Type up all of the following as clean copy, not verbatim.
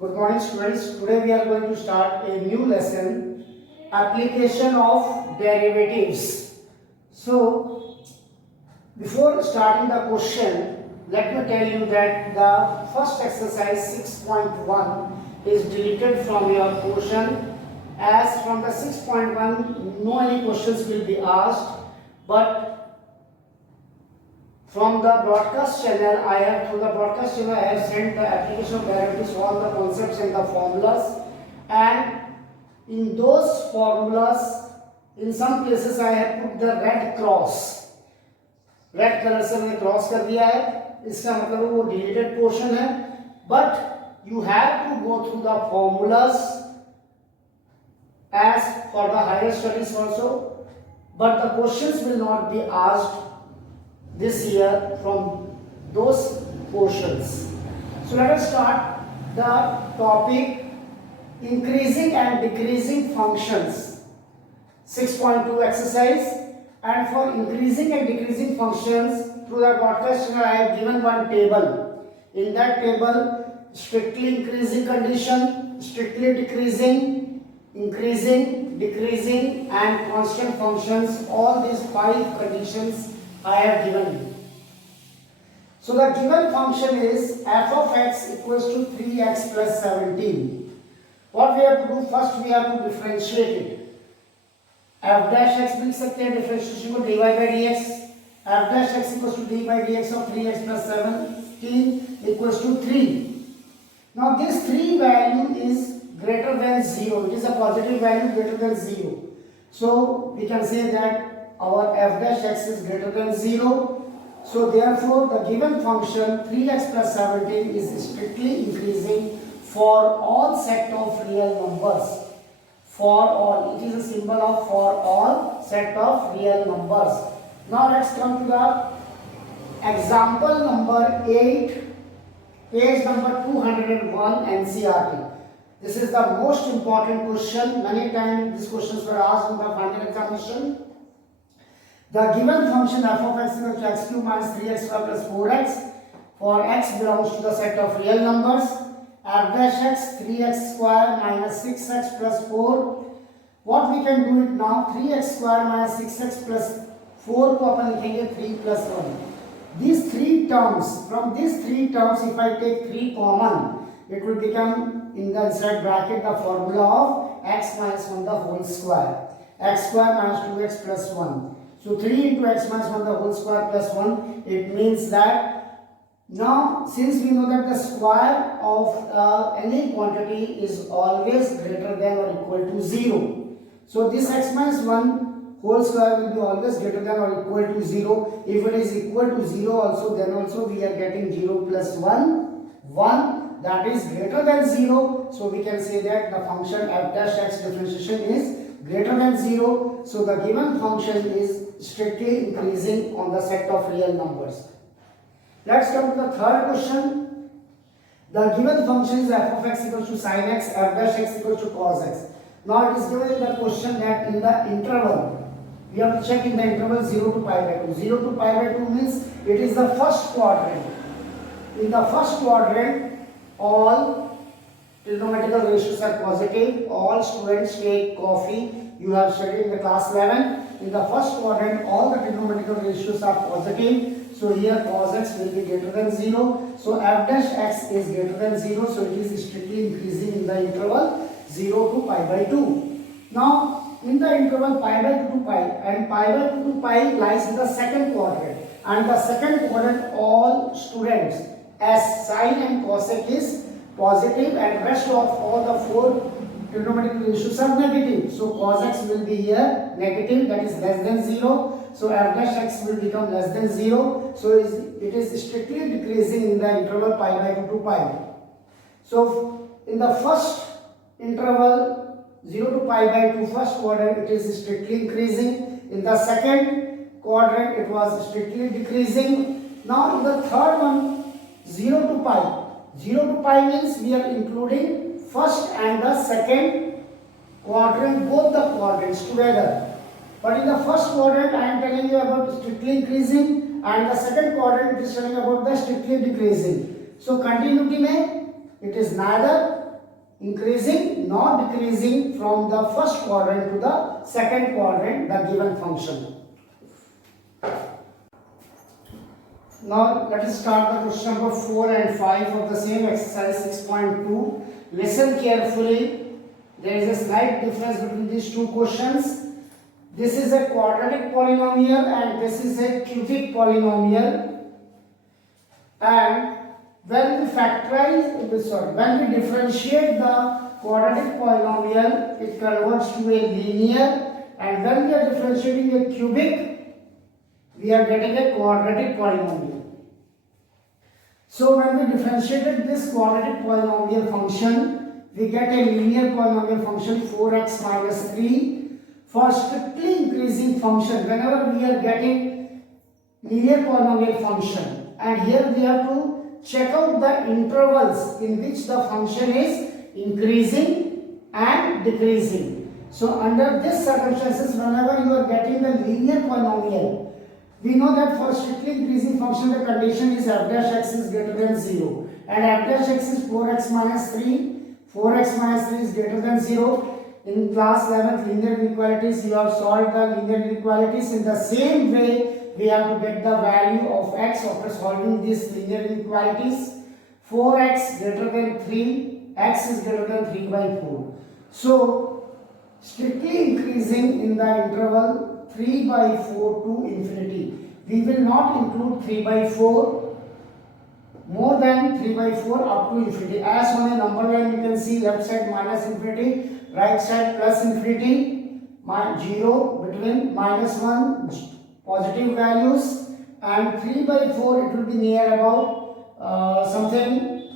Good morning students. Today we are going to start a new lesson, application of derivatives. So before starting the question, let me tell you that the first exercise 6.1 is deleted from your portion, as from the 6.1 no any questions will be asked, but from the broadcast channel I have sent the application of derivatives, all the concepts and the formulas, and in those formulas in some places I have put the red cross, red colour से मैंने cross कर दिया है, इसका मतलब वो deleted portion है, but you have to go through the formulas as for the higher studies also, but the questions will not be asked this year from those portions. So let us start the topic increasing and decreasing functions, 6.2 exercise. And for increasing and decreasing functions, through the broadcast channel I have given one table. In that table, strictly increasing condition, strictly decreasing, increasing, decreasing and constant functions, all these 5 conditions I have given you. So the given function is f of x equals to 3x plus 17. What we have to do, first we have to differentiate it. f dash x लिख सकते हैं differentiation को dy by dx, f dash x equals to d by dx of 3x plus 17 equals to 3. Now this 3 value is greater than 0, it is a positive value greater than 0. So we can say that our f dash x is greater than 0. So therefore the given function 3x plus 17 is strictly increasing for all set of real numbers. For all, it is a symbol of for all set of real numbers. Now let's come to the example number 8, page number 201 NCERT. This is the most important question. Many times these questions were asked in the final examination. The given function f of x equals to x cube minus 3x square plus 4x for x belongs to the set of real numbers. f dash x 3x square minus 6x plus 4. What we can do it now, 3x square minus 6x plus 4 को अपन लिखेंगे 3 plus 1. These 3 terms, from these 3 terms if I take 3 common, it will become in the inside bracket the formula of x minus 1 the whole square. X square minus 2x plus 1. So 3 into x minus 1 the whole square plus 1, it means that now, since we know that the square of any quantity is always greater than or equal to 0. So this x minus 1 whole square will be always greater than or equal to 0. If it is equal to 0 also, then also we are getting 0 plus 1, 1, that is greater than 0. So we can say that the function f dash x differentiation is greater than 0. So the given function is strictly increasing on the set of real numbers. Let's come to the third question. The given function is f of x equals to sin x, f dash x equals to cos x. Now it is given in the question that in the interval, we have to check in the interval 0 to pi by 2. 0 to pi by 2 means it is the first quadrant. In the first quadrant, all trigonometrical ratios are positive. All students take coffee. You have studied in the class 11. In the first quadrant, all the trigonometrical ratios are positive. So here cos x will be greater than 0. So f dash x is greater than 0. So it is strictly increasing in the interval 0 to pi by 2. Now in the interval pi by 2 to pi, and pi by 2 to pi lies in the second quadrant. And the second quadrant, all students, as sin and cosec is positive and rest of all the 4 trigonometric ratios are negative. So cos x will be here negative, that is less than 0. So f dash x will become less than 0. So it is strictly decreasing in the interval pi by 2 to pi. So in the first interval 0 to pi by 2, first quadrant, it is strictly increasing. In the second quadrant it was strictly decreasing. Now in the third one, 0 to pi. 0 to pi means we are including first and the second quadrant, both the quadrants together. But in the first quadrant I am telling you about strictly increasing, and the second quadrant it is telling about the strictly decreasing. So continuity mein it is neither increasing, not decreasing from the first quadrant to the second quadrant, the given function. Now let us start the question number 4 and 5 of the same exercise 6.2. Listen carefully. There is a slight difference between these two questions. This is a quadratic polynomial and this is a cubic polynomial. And when we when we differentiate the quadratic polynomial, it converts to a linear, and when we are differentiating a cubic, we are getting a quadratic polynomial. So when we differentiated this quadratic polynomial function, we get a linear polynomial function 4x minus 3. For strictly increasing function, whenever we are getting linear polynomial function, and here we have to check out the intervals in which the function is increasing and decreasing. So under these circumstances, whenever you are getting the linear polynomial, we know that for strictly increasing function the condition is f dash x is greater than 0 and f dash x is 4x minus 3. 4x minus 3 is greater than 0. In class 11th linear inequalities, you have solved the linear inequalities. In the same way, we have to get the value of x after solving these linear inequalities. 4x greater than 3, x is greater than 3 by 4. So, strictly increasing in the interval 3 by 4 to infinity. We will not include 3 by 4 more than 3 by 4 up to infinity. As on a number line, you can see left side minus infinity, right side plus infinity, 0 between minus 1 positive values, and 3 by 4 it will be near about something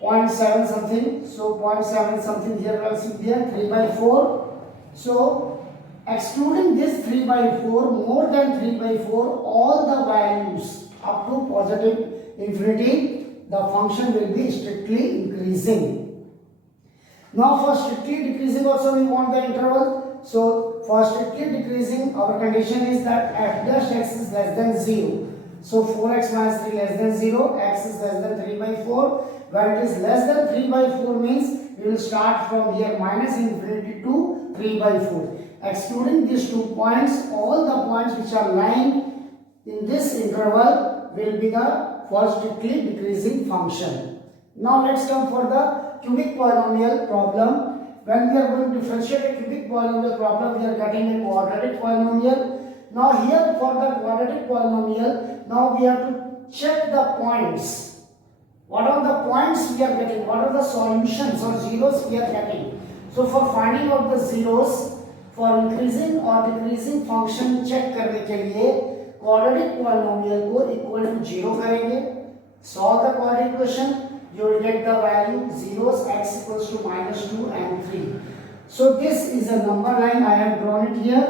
0.7 something. So 0.7 something here also here 3 by 4. So excluding this 3 by 4, more than 3 by 4, all the values up to positive infinity, the function will be strictly increasing. Now for strictly decreasing also we want the interval. So for strictly decreasing, our condition is that f dash x is less than 0. So 4x minus 3 less than 0, x is less than 3 by 4. Where it is less than 3 by 4 means we will start from here minus infinity to 3 by 4. Excluding these 2 points, all the points which are lying in this interval will be the for strictly decreasing function. Now let's come for the cubic polynomial problem. When we are going to differentiate a cubic polynomial problem, we are getting a quadratic polynomial. Now here for the quadratic polynomial, now we have to check the points. What are the points we are getting? What are the solutions or zeros we are getting? So for finding out the zeros, for increasing or decreasing function check करने के लिए quadratic polynomial को equal to 0 करेंगे. Solve the quadratic equation. You will get the value zeros x equals to minus 2 and 3. So this is a number line. I have drawn it here.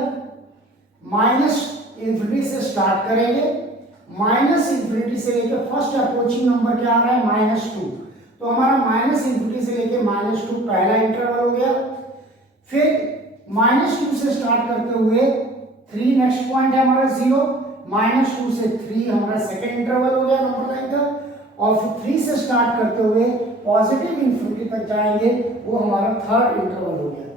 Minus infinity से start करेंगे. Minus infinity से लेके first approaching number क्या आ रहा है minus 2. तो हमारा minus infinity से लेके माइनस 2 पहला इंटरवल हो गया. फिर माइनस 2 से स्टार्ट करते हुए 3 नेक्स्ट पॉइंट है हमारा 0. माइनस 2 से 3 हमारा सेकेंड इंटरवल हो गया नंबर लाइन का. और फिर 3 से स्टार्ट करते हुए पॉजिटिव इंफिनिटी तक जाएंगे, वो हमारा थर्ड इंटरवल हो गया.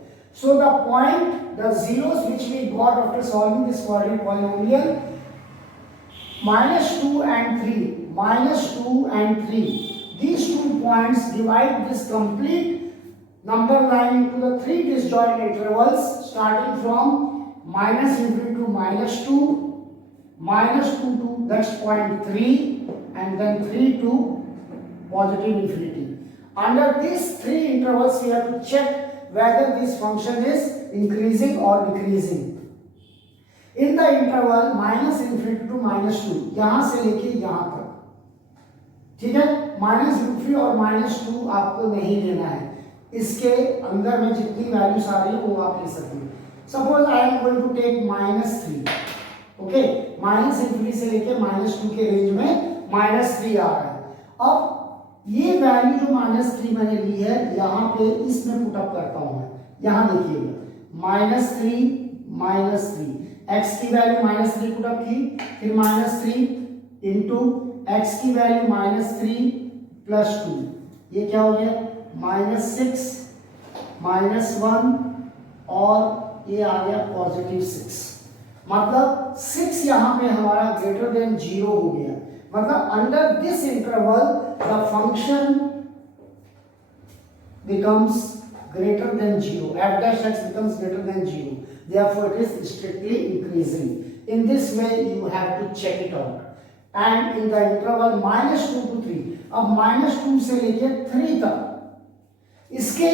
So the point the zeros which we got after solving this quadratic polynomial, minus 2 and 3, minus 2 and 3. These 2 points divide this complete number line into the 3 disjoint intervals starting from minus infinity to minus 2, minus 2 to next point 3, and then 3 to positive infinity. Under these 3 intervals we have to check whether this function is increasing or decreasing. In the interval minus infinity to minus 2, यहाँ से लेके यहाँ तक, ठीक है. Minus infinity और minus 2 आपको नहीं लेना है. इसके अंदर में जितनी वैल्यूज आ रही है वो आप ले सकते हैं. Suppose I am going to take minus 3. Okay, minus infinity से लेके माइनस 2 के रेंज में माइनस 3 आ रहा है. अब ये वैल्यू जो माइनस 3 मैंने ली है यहाँ पे इसमें पुट अप करता हूँ मैं. यहाँ देखिएगा माइनस 3 माइनस 3, x की वैल्यू माइनस 3 पुट अप की, फिर माइनस 3 इंटू x की वैल्यू माइनस 3 प्लस 2, ये क्या हो गया माइनस 6 -1 और ये आ गया +6। मतलब 6 यहाँ पे हमारा ग्रेटर देन 0 हो गया। मतलब under this interval the function becomes greater than 0. F dash x becomes greater than 0. Therefore, it is strictly increasing. In this way, you have to check it out. And in the interval -2 to 3, अब -2 से लेके 3 तक इसके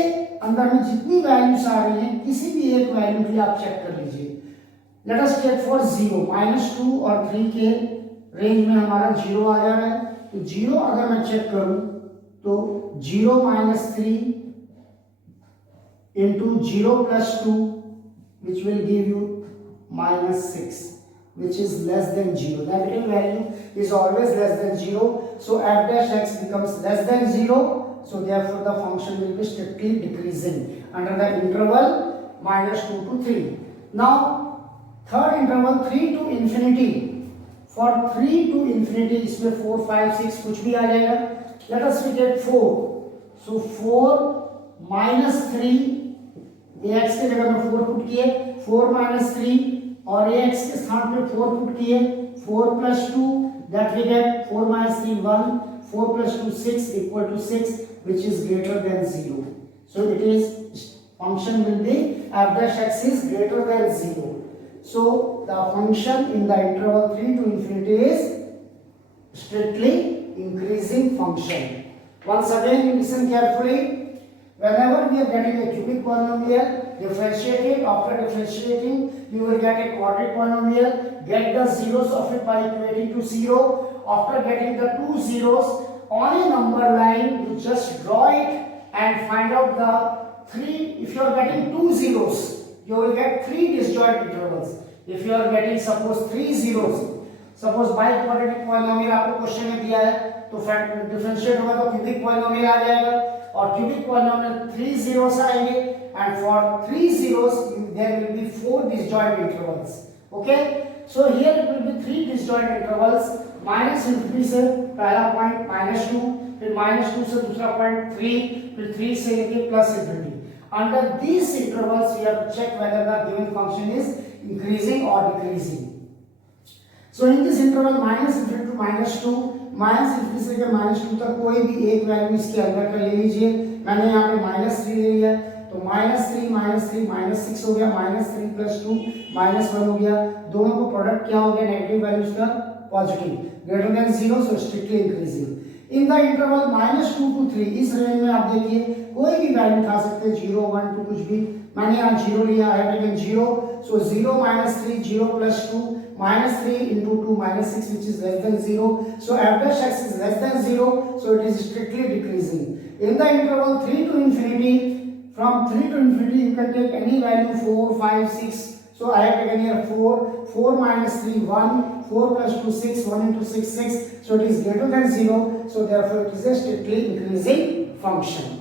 अंदर में जितनी values आ रही हैं, किसी भी एक वैल्यू के लिए आप चेक कर लीजिए। लेट अस चेक फॉर 0, -2 और 3 के रेंज में हमारा 0 आ जा रहा है। तो 0 अगर मैं चेक करूं तो 0 - 3 into 0 plus 2, which will give you -6, which is less than 0. Negative value is always less than 0. So f dash x becomes less than 0. So therefore the function will be strictly decreasing under the interval -2 to 3. Now third interval 3 to infinity. For 3 to infinity इसमें 4, 5, 6 कुछ भी आ जाएगा। Let us take 4. So 4 - 3, ax के जगह में 4 put किए, 4 - 3 और ax के स्थान पे 4 पुट किए, 4 + 2 that we get 4 - 3 1, 4 + 2 6 equal to 6, which is greater than 0. So it is function will be f dash x is greater than 0. So the function in the interval 3 to infinity is strictly increasing function. Once again you listen carefully. Whenever we are getting a cubic polynomial, differentiate it. After differentiating, you will get a quadratic polynomial. Get the zeros of it by equating to 0. After getting the two zeros on a number line, you just draw it and find out the 3. If you are getting two zeros, you will get 3 disjoint intervals. If you are getting suppose 3 zeros, suppose by quadratic polynomial आपको question में दिया है, तो differentiate होगा तो cubic polynomial आ जाएगा और cubic polynomial 3 zeros आएंगे and for 3 zeros there will be 4 disjoint intervals. Okay, so here it will be 3 disjoint intervals. -∞ से पहला पॉइंट -2, फिर -2 से दूसरा पॉइंट 3, फिर 3 से लेके +∞. Under these intervals we have to check whether the given function is increasing or decreasing. So in this interval -∞ to -2, -∞ से लेकर -2 तक कोई भी एक वैल्यू इसके अंदर का ले लीजिए। मैंने यहाँ पे -3 ले लिया, तो -3 -6 हो गया, -3 + 2 -1 हो गया। दोनों को प्रोडक्ट क्या हो गया, नेगेटिव वैल्यूज का positive, greater than 0, so strictly increasing. In the interval -2 to 3, इस रेंज में आप देखिए कोई भी वैल्यू उठा सकते हैं, 0 1 2 कुछ भी। मैंने यहाँ 0 लिया, I have taken 0, so 0 - 3 0 + 2 -3 into 2 -6, which is less than 0. So f dash x is less than 0, so it is strictly decreasing. In the interval 3 to infinity, from 3 to infinity you can take any value 4 5 6. So I have taken here 4, 4 - 3 1, 4 + 2 6, 1 into 6 6, so it is greater than 0, so therefore it is a strictly increasing function.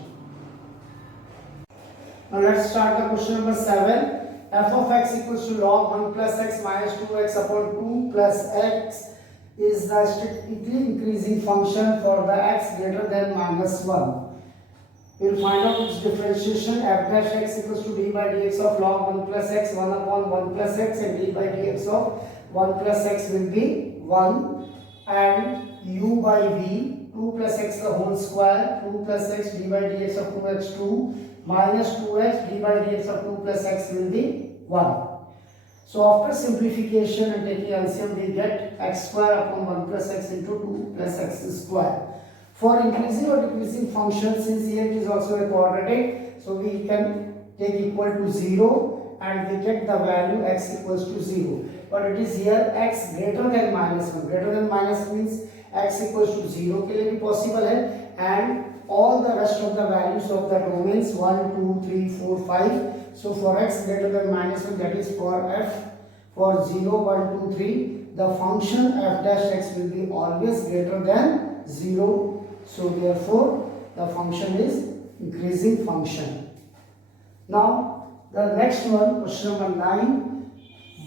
Now let's start the question number 7. f of x equals to log 1 plus x minus 2x upon 2 plus x is the strictly increasing function for the x greater than -1. We will find out its differentiation. F dash x equals to d by dx of log 1 plus x, 1 upon 1 plus x, and d by dx of 1 plus x will be 1, and u by v 2 plus x the whole square, 2 plus x d by dx of 2x 2 minus 2x d by dx of 2 plus x will be 1. So after simplification and taking LCM, we get x square upon 1 plus x into 2 plus x square. For increasing or decreasing function, since here it is also a quadratic, so we can take equal to 0 and we get the value x equals to 0. But it is here x greater than -1. Greater than minus means x equals to 0 के लिए भी possible है, and all the rest of the values of the domains 1 2 3 4 5. So for x greater than -1, that is for f for 0 1 2 3, the function f dash x will be always greater than 0. So therefore the function is increasing function. Now the next one, question number 9.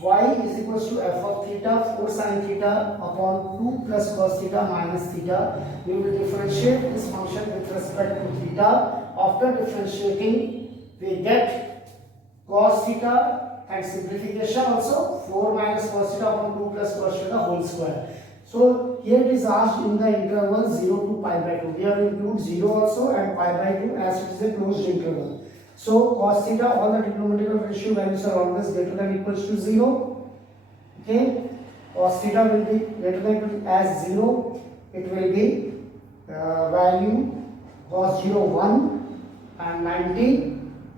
Y is equals to f of theta 4 sin theta upon 2 plus cos theta minus theta. We will differentiate this function with respect to theta. After differentiating, we get cos theta, and simplification also 4 minus cos theta upon 2 plus cos theta whole square. So here it is asked in the interval 0 to pi by 2. We have include 0 also and pi by 2 as it is a closed interval. So cos theta, all the trigonometric ratio values are always greater than equals to 0. Okay, cos theta will be greater than equal to as 0. It will be value cos 0 1 and 90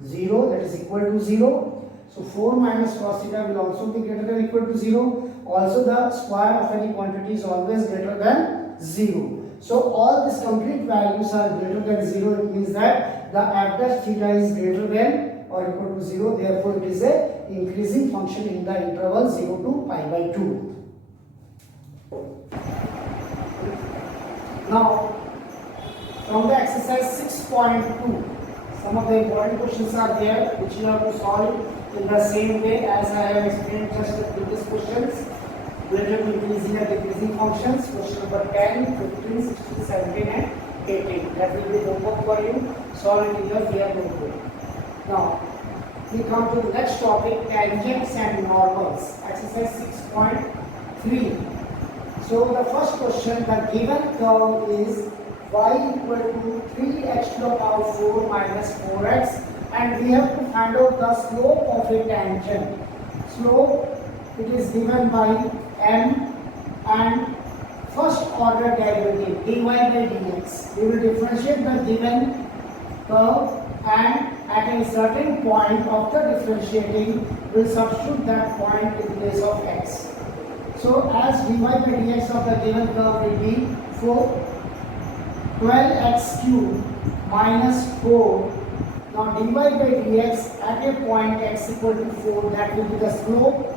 0, that is equal to 0. So 4 minus cos theta will also be greater than equal to 0. Also the square of any quantity is always greater than 0. So all these complete values are greater than 0. It means that the f dash theta is greater than or equal to 0. Therefore it is a increasing function in the interval 0 to pi by 2. Now from the exercise 6.2, some of the important questions are there which you have to solve in the same way as I have explained just the previous questions related to increasing and decreasing functions. Question number 10, 15, 16, 17 and 18. That will be homework for you. Solve it in your fair notebook. Now we come to the next topic, tangents and normals. Exercise 6.3. So the first question, the given curve is y equal to 3x to the power 4 minus 4x, and we have to find out the slope of a tangent. Slope, it is given by m and first order derivative dy by dx. We will differentiate the given curve and at a certain point of the differentiating we will substitute that point in place of x. So as dy by dx of the given curve will be 12x cube minus 4. Now dy by dx at a point x equal to 4, that will be the slope,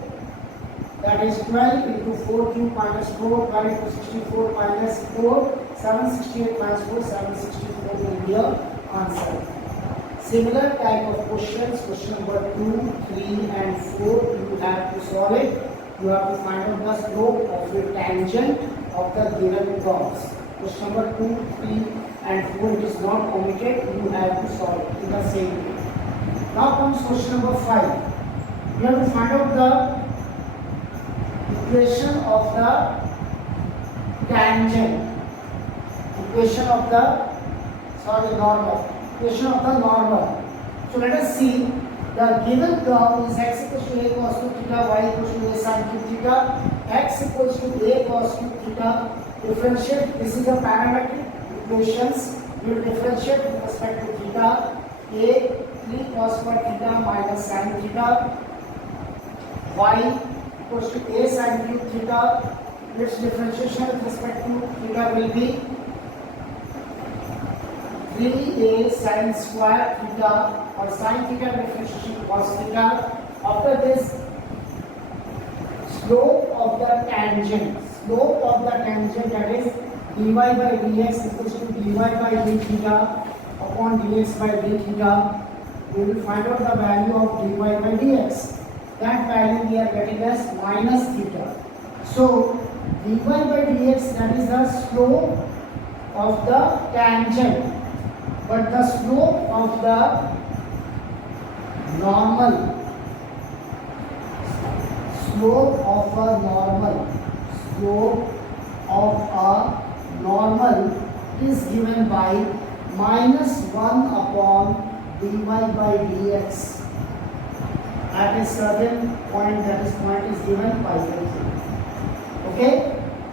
that is 12 into 4 cube minus 4, 12 into 64 minus 4, 768 minus 4, 764 will be your answer. Similar type of questions, question number 2, 3 and 4, you have to solve it. You have to find out the slope of a tangent of the given curves. Question number 2, 3 and 4, it is not omitted, you have to solve it in the same way. Now comes question number 5. You have to find out the equation of the tangent, equation of the, normal, equation of the normal. So let us see, the given curve is x equals to a cos cube theta, y equals to a sin cube theta, x equals to a cos cube theta. Differentiate, this is the parametric equations. We will differentiate with respect to theta. A 3 cos square theta minus sin theta, y equals to a sin cube theta. Its differentiation with respect to theta will be 3a sin square theta, or sin theta differentiation cos theta. After this, slope of the tangent. Slope of the tangent, that is dy by dx equals to dy by d theta upon dx by d theta. We will find out the value of dy by dx. That value we are getting as minus theta. So dy by dx, that is the slope of the tangent, but the slope of the normal, slope of a normal is given by minus 1 upon dy by dx at a certain point, that is point is given by 3. Okay,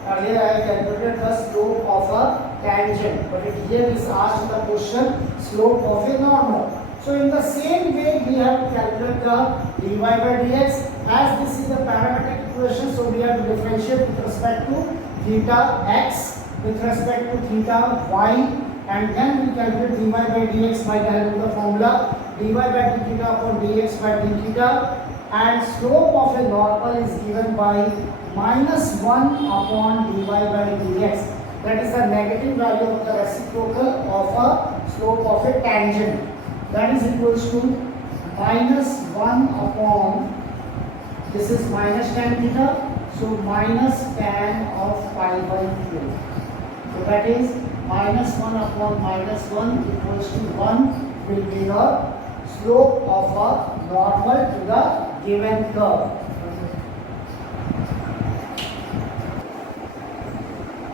earlier I have calculated the slope of a tangent, but here is asked in the question slope of a normal. So in the same way we have to calculate the dy by dx. As this is the parametric equation, so we have to differentiate with respect to theta x, with respect to theta y, and then we calculate dy by dx by the help of the formula dy by d theta upon dx by d theta, and slope of a normal is given by minus 1 upon dy by dx. That is the negative value of the reciprocal of a slope of a tangent. That is equals to minus 1 upon, this is minus tan theta, so minus tan of pi by 4. So that is minus 1 upon minus 1 equals to 1 will be your slope of a normal to the given curve.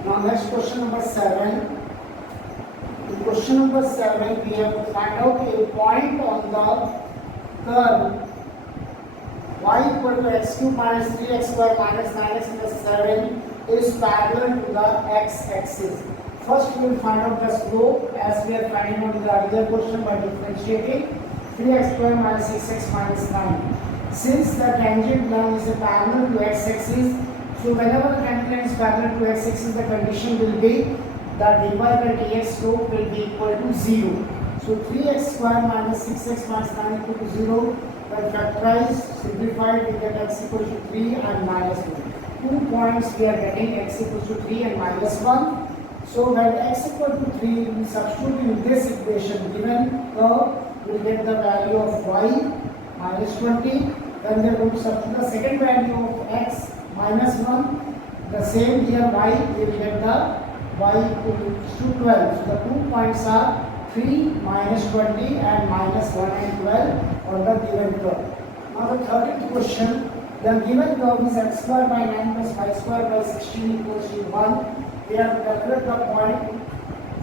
Now next question number 7. In question number 7 we have to find out a point on the curve y equal to x cube minus 3x square minus 9x plus 7 is parallel to the x-axis. First we will find out the slope as we are finding out in the earlier question by differentiating 3x square minus 6x minus 9. Since the tangent line is parallel to x-axis, so whenever the tangent line is parallel to x-axis, the condition will be that dy by dx slope will be equal to 0. So 3x square minus 6x minus 9 equal to 0. When factorized, simplified, we get x equal to 3 and minus 1. 2 points we are getting x equal to 3 and minus 1. So when x equal to 3, we substitute in this equation given curve, we will get the value of y minus 20. Then we are going to substitute the second value of x minus 1. The same here y, we will get the y equals to 12. So the 2 points are 3 minus 20 and minus 1 and 12 on the given curve. Now the 13th question, the given curve is x square by 9 plus y square by 16 equals to 1. We have to calculate the point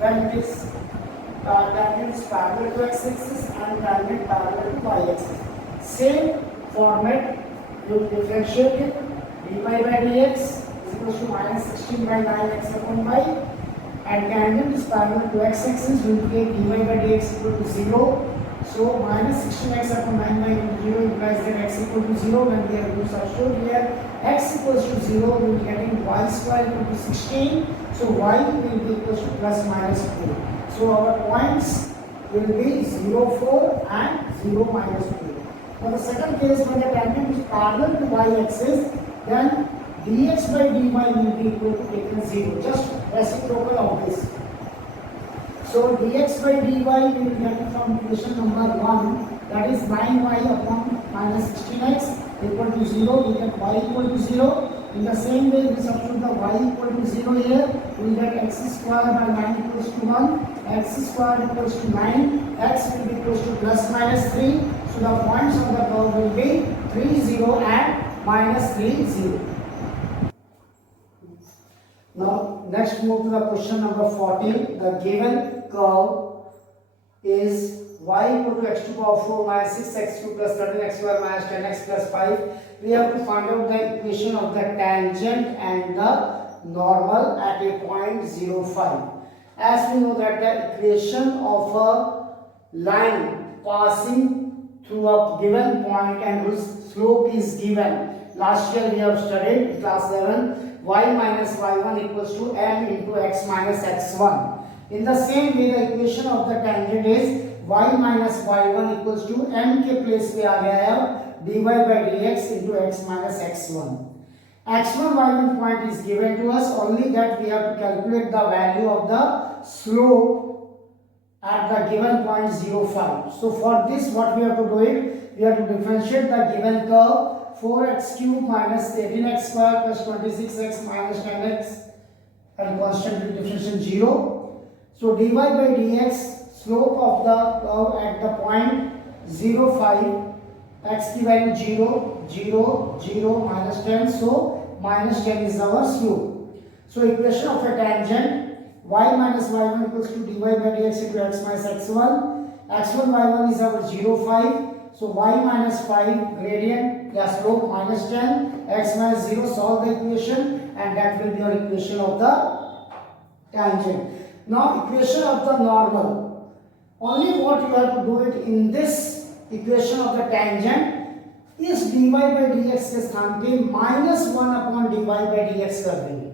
when it is tangent is parallel to x-axis and tangent parallel to y-axis. Same format, you differentiate it. dy by dx is equals to minus 16 by 9x upon y, and tangent is parallel to x-axis. We will take dy by dx equal to 0. So minus 16x upon 9y equal to 0 implies that x equal to 0. When we are going to substitute here x equals to 0, we will be getting y square equal to 16. So y will be equals to plus minus 4. So our points will be 0, 4 and 0, minus 4. Now the second case, when the tangent is parallel to y-axis, then dx by dy will be equal to taken 0. Just reciprocal of this. So dx by dy we will get it from equation number 1, that is 9y upon minus 16x equal to 0. We get y equal to 0. In the same way, we substitute the y equal to 0 here. We will get x square by 9 equals to 1. X square equals to 9. X will be equals to plus minus 3. So the points on the curve will be 3, 0 and minus 3, 0. Now next move to the question number 14. The given curve is y equal to x to the power 4 minus 6x cube plus 13x square minus 10x plus 5. We have to find out the equation of the tangent and the normal at a point 0, 5. As we know that the equation of a line passing through a given point and whose slope is given. Last year we have studied class 11, y minus y1 equals to m into x minus x1. In the same way, the equation of the tangent is y minus y1 equals to m के place पे आ गया है dy by dx into x minus x1. x1 y1 point is given to us, only that we have to calculate the value of the slope at the given point 0, 5. So for this, what we have to do it, we have to differentiate the given curve 4x cube minus 18x square plus 26x minus 10x and constant differentiation 0. So dy by dx slope of the curve at the point 0, 5, x की value 0, 0, 0, minus 10. So minus 10 is our slope. So equation of a tangent y minus y1 equals to dy by dx into x minus x1. x1 y1 is our 0, 5. So y minus 5 gradient plus slope minus 10, x minus 0, solve the equation and that will be your equation of the tangent. Now equation of the normal. Only what you have to do it in this equation of the tangent is dy by dx के स्थान पे minus 1 upon dy by dx कर देंगे.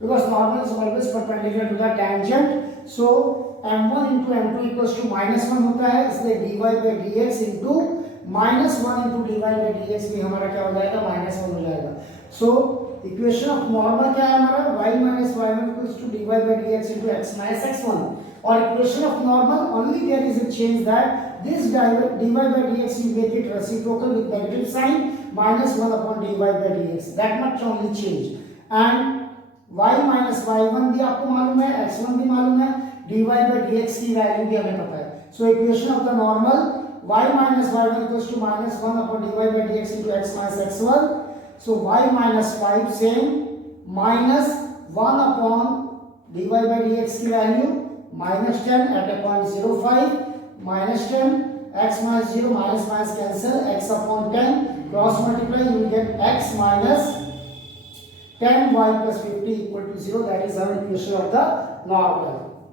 Because normal is always perpendicular to the tangent. So m1 into m2 equals to minus 1 होता है, इसलिए dy by dx into minus 1 into dy by dx भी हमारा क्या हो जाएगा, minus 1 हो जाएगा. So इक्वेशन ऑफ नॉर्मल क्या है हमारा, y minus y1 equals to dy by dx into x minus x1. और equation of normal only there is a change that this dy by dx you make it reciprocal with negative sign minus 1 upon dy by dx. That much only change. And y minus y1 भी आपको मालूम है, x1 भी मालूम है, dy by dx की value भी हमें पता है. So equation of the normal y minus y1 equals to minus 1 upon dy by dx into x minus x1. So y minus 5 same, minus 1 upon dy by dx की value minus 10 at a point 0.5, minus 10, x minus 0, minus minus cancel, x upon 10, cross multiply, you will get x minus 10y plus 50 equal to 0. That is our equation of the normal.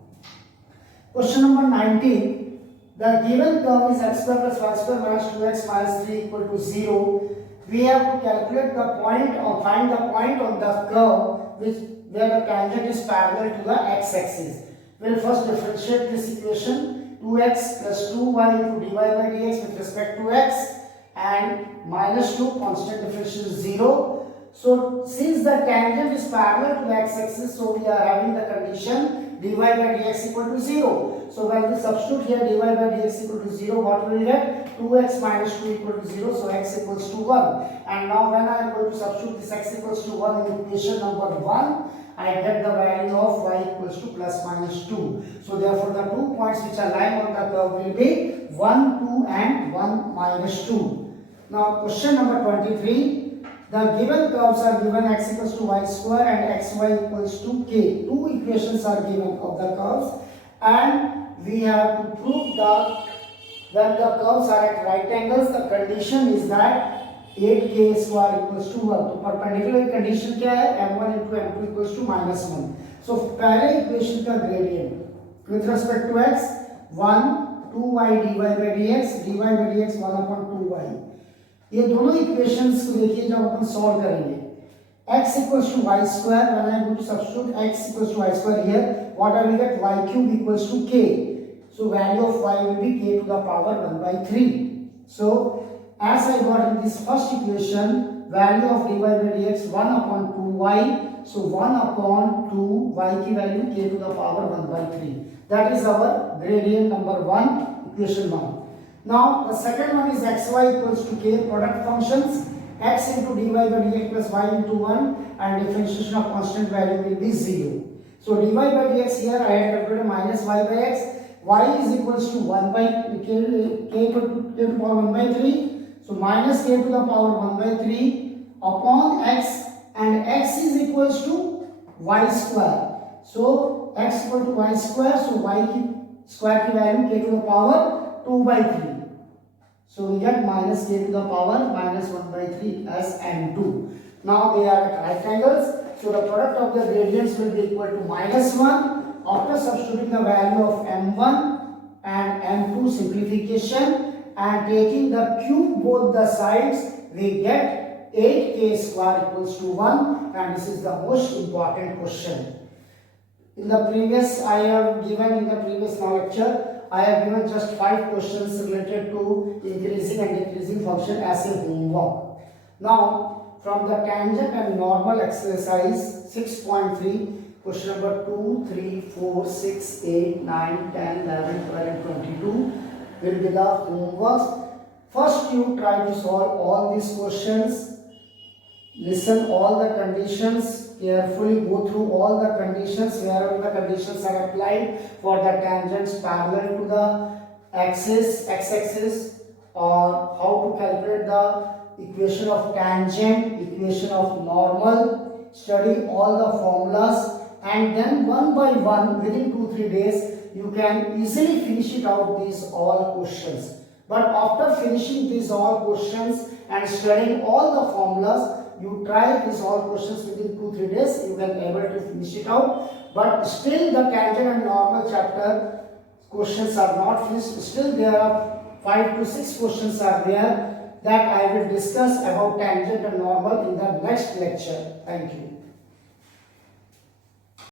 Question number 19. The given curve is x square plus y square minus 2x minus 3 equal to 0. We have to calculate the point or find the point on the curve where the tangent is parallel to the x-axis. We will first differentiate this equation. 2x plus 2y into dy by dx with respect to x, and minus 2, constant differential is 0. So since the tangent is parallel to the x-axis, so we are having the condition dy by dx equal to 0. So when we substitute here dy by dx equal to 0, what will we get? 2x minus 2 equal to 0, so x equals to 1. And now when I am going to substitute this x equals to 1 in equation number 1, I get the value of y equals to plus minus 2. So therefore the 2 points which are lying on the curve will be 1, 2 and 1 minus 2. Now question number 23. The given curves are given x equals to y square and xy equals to k. Two equations are given of the curves, and we have to prove that when the curves are at right angles, the condition is that 8k square equals to 1. तो perpendicular condition क्या है? m1 into m2 equals to minus 1. So पहले equation का gradient with respect to x 1 2y dy by dx, dy by dx 1 upon 2y. ये दोनों equations को देखिए जब अपन सॉल्व करेंगे. x equals to y square, when I am going to substitute x equals to y square here, what I will get? Y cube equals to k. So value of y will be k to the power 1 by 3. So as I got in this first equation, value of dy by dx 1 upon 2y. So 1 upon 2 y की value k to the power 1 by 3. That is our gradient number 1, equation 1. Now the second one is xy equals to k, product functions x into dy by dx plus y into 1, and differentiation of constant value will be 0. So dy by dx here I had calculated minus y by x, y is equals to 1 by k equal to k to the power 1 by 3. So minus k to the power 1 by 3 upon x, and x is equals to y square. So x equal to y square, so y की square की value k to the power 2 by 3. So we get minus k to the power minus 1 by 3 as m2. Now they are at right angles, so the product of the gradients will be equal to minus 1. After substituting the value of m1 and m2 simplification and taking the cube both the sides, we get 8k square equals to 1, and this is the most important question. In the previous lecture, I have given just 5 questions related to increasing and decreasing function as a homework. Now, from the tangent and normal exercise 6.3, question number 2, 3, 4, 6, 8, 9, 10, 11, 12 and 22 will be the homeworks. First you try to solve all these questions. Listen all the conditions, carefully go through all the conditions, wherever the conditions are applied for the tangents parallel to the x-axis, or how to calculate the equation of tangent, equation of normal. Study all the formulas, and then one by one within 2-3 days you can easily finish it out these all questions. But after finishing these all questions and studying all the formulas, you try these all questions within 2-3 days, you can able to finish it out. But still the tangent and normal chapter questions are not finished. Still there are 5 to 6 questions are there that I will discuss about tangent and normal in the next lecture. Thank you.